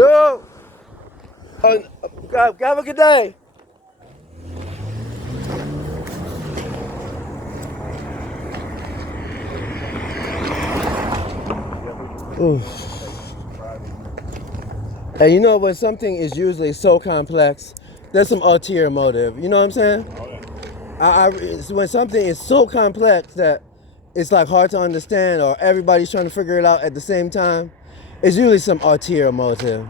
Yo, have a good day. Ooh. And you know when something is usually so complex, there's some ulterior motive. You know what I'm saying? Oh, yeah. When something is so complex that it's like hard to understand, or everybody's trying to figure it out at the same time, it's usually some ulterior motive.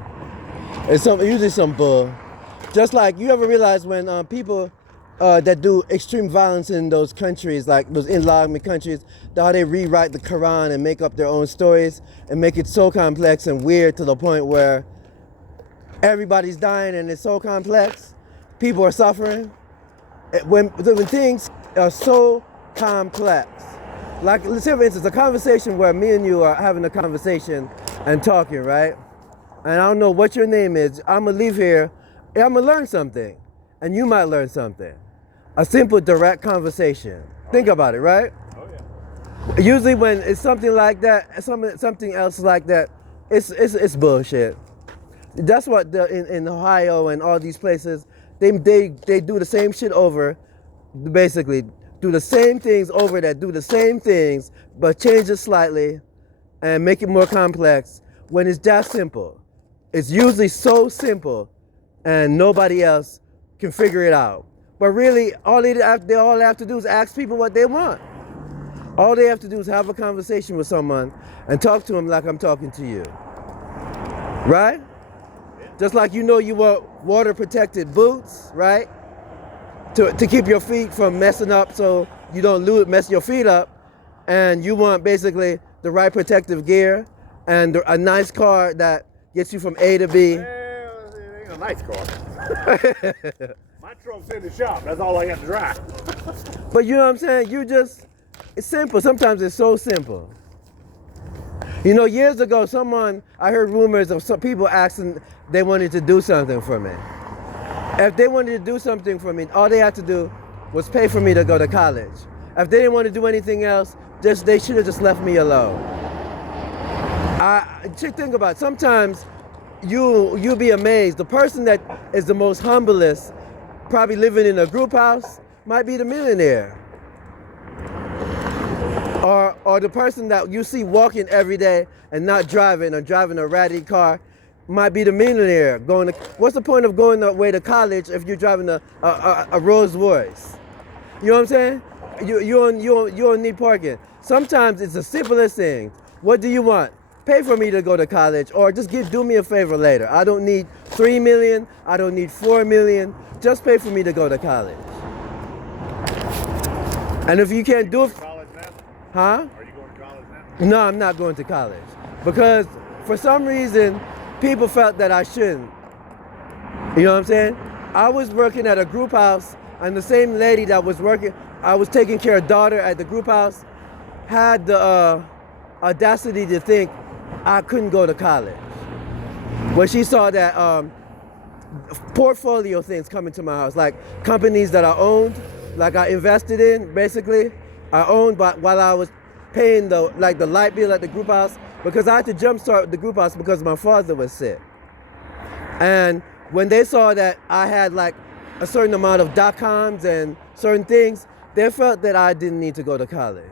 It's usually some bull. Just like you ever realize when people that do extreme violence in those countries, like those Islamic countries, how they rewrite the Quran and make up their own stories and make it so complex and weird to the point where everybody's dying and it's so complex, people are suffering. When things are so complex, like let's say for instance a conversation where me and you are having a conversation and talking, right? And I don't know what your name is. I'm gonna leave here, and I'm gonna learn something, and you might learn something. A simple, direct conversation. Think about it, right? Oh, yeah. Usually, when it's something like that, something else like that, it's bullshit. That's what in Ohio and all these places, they do the same shit over, basically do the same things over that do the same things, but change it slightly, and make it more complex. When it's that simple. It's usually so simple and nobody else can figure it out. But really, all they all have to do is ask people what they want. All they have to do is have a conversation with someone and talk to them like I'm talking to you. Right? Just like you want water protected boots, right? To keep your feet from messing up so you don't mess your feet up. And you want basically the right protective gear and a nice car that gets you from A to B. Well, it ain't a nice car. My truck's in the shop. That's all I got to drive. But you know what I'm saying? It's simple. Sometimes it's so simple. You know, years ago, I heard rumors of some people asking they wanted to do something for me. If they wanted to do something for me, all they had to do was pay for me to go to college. If they didn't want to do anything else, they should have just left me alone. Think about it. Sometimes you'll be amazed. The person that is the most humblest, probably living in a group house, might be the millionaire. Or the person that you see walking every day and not driving, or driving a ratty car, might be the millionaire. What's the point of going that way to college if you're driving a Rolls Royce? You know what I'm saying? You don't need parking. Sometimes it's the simplest thing. What do you want? Pay for me to go to college, or just do me a favor later. I don't need $3 million. I don't need $4 million. Just pay for me to go to college. And if you can't do it, College now? huh? Are you going to college now? No, I'm not going to college because for some reason people felt that I shouldn't. You know what I'm saying? I was working at a group house, and the same lady that was working, I was taking care of daughter at the group house, had the audacity to think I couldn't go to college. When she saw that portfolio things coming to my house, like companies that I owned, like I invested in, basically, I owned, but while I was paying the light bill at the group house, because I had to jumpstart the group house because my father was sick. And when they saw that I had like a certain amount of .coms and certain things, they felt that I didn't need to go to college.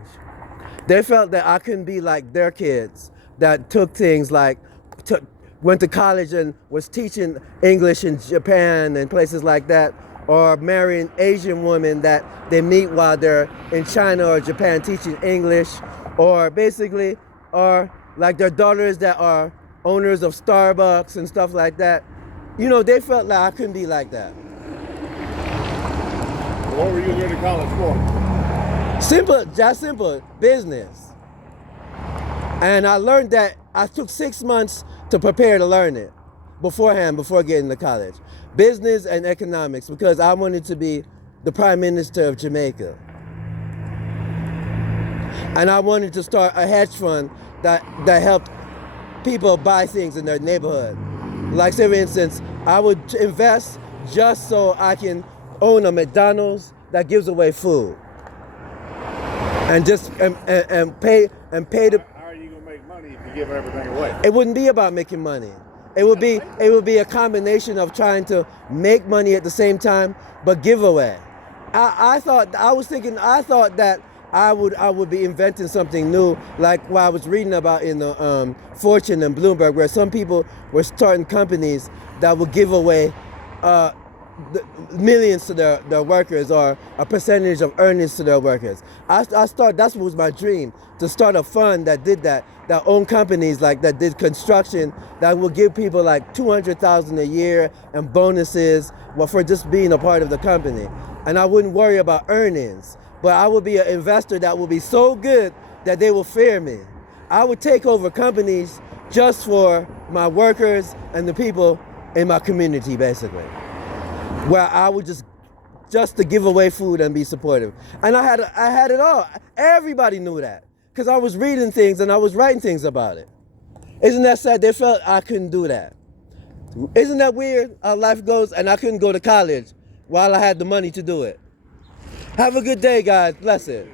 They felt that I couldn't be like their kids that took things like, went to college and was teaching English in Japan and places like that, or marrying Asian women that they meet while they're in China or Japan teaching English, or basically, or like their daughters that are owners of Starbucks and stuff like that. You know, they felt like I couldn't be like that. What were you going to college for? Simple, business. And I learned that I took 6 months to prepare to learn it before getting to college. Business and economics, because I wanted to be the Prime Minister of Jamaica. And I wanted to start a hedge fund that helped people buy things in their neighborhood. Like, say for instance, I would invest just so I can own a McDonald's that gives away food. And just and pay the. How are you going to make money if you give everything away? It wouldn't be about making money. It would be a combination of trying to make money at the same time, but give away. I thought that I would be inventing something new, like what I was reading about in the Fortune and Bloomberg, where some people were starting companies that would give away millions to their workers, or a percentage of earnings to their workers. I thought that was my dream, to start a fund that did that owned companies like that did construction, that would give people like $200,000 a year and bonuses, well, for just being a part of the company. And I wouldn't worry about earnings, but I would be an investor that would be so good that they will fear me. I would take over companies just for my workers and the people in my community, basically, where I would just to give away food and be supportive. And I had it all. Everybody knew that, because I was reading things and I was writing things about it. Isn't that sad? They felt I couldn't do that. Isn't that weird how life goes? And I couldn't go to college while I had the money to do it. Have a good day, guys. Bless it.